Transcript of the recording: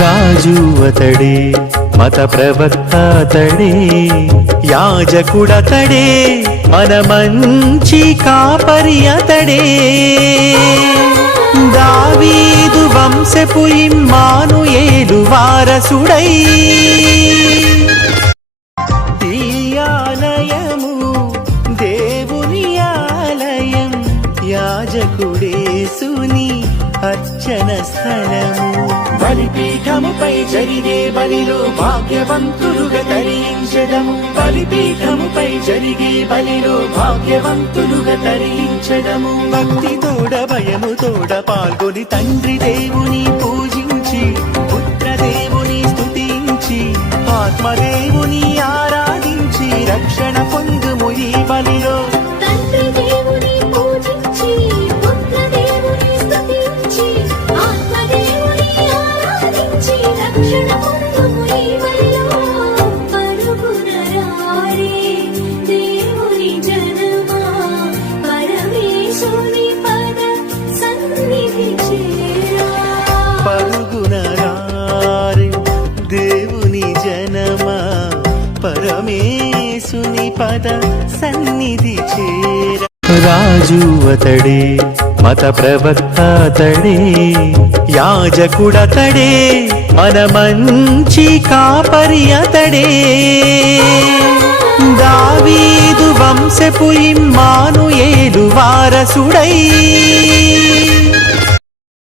రాజు అతడే మత ప్రవక్త అతడే యాజకుడతడే మన మంచి కాపరి అతడే. దావీదు వంశపు ఇమ్మాను ఏలు వారసుడై ఈ ఆలయము దేవుని ఆలయం యాజకుడేసుని అర్చన స్థలము. బలిపీఠముపై జరిగే బలిలో భాగ్యవంతులుగా తరించడము. బలిపీఠముపై జరిగే బలిలో భాగ్యవంతులుగా తరించడము. భక్తి తోడ భయము తోడ పాల్గొని తండ్రి దేవుని పూజించి పుత్రదేవుని స్థుతించి స్తుతించి ఆత్మదేవుని ఆరాధించి రక్షణ పొందుము ఈ బలిలో. పరమేశుని పద సన్నిధి చేర. రాజు అతడే మత ప్రవక్త అతడే యాజకుడతడే మన మంచి కాపరి అతడే దావీదు వంశపు ఇమ్మాను ఏలు వారసుడై.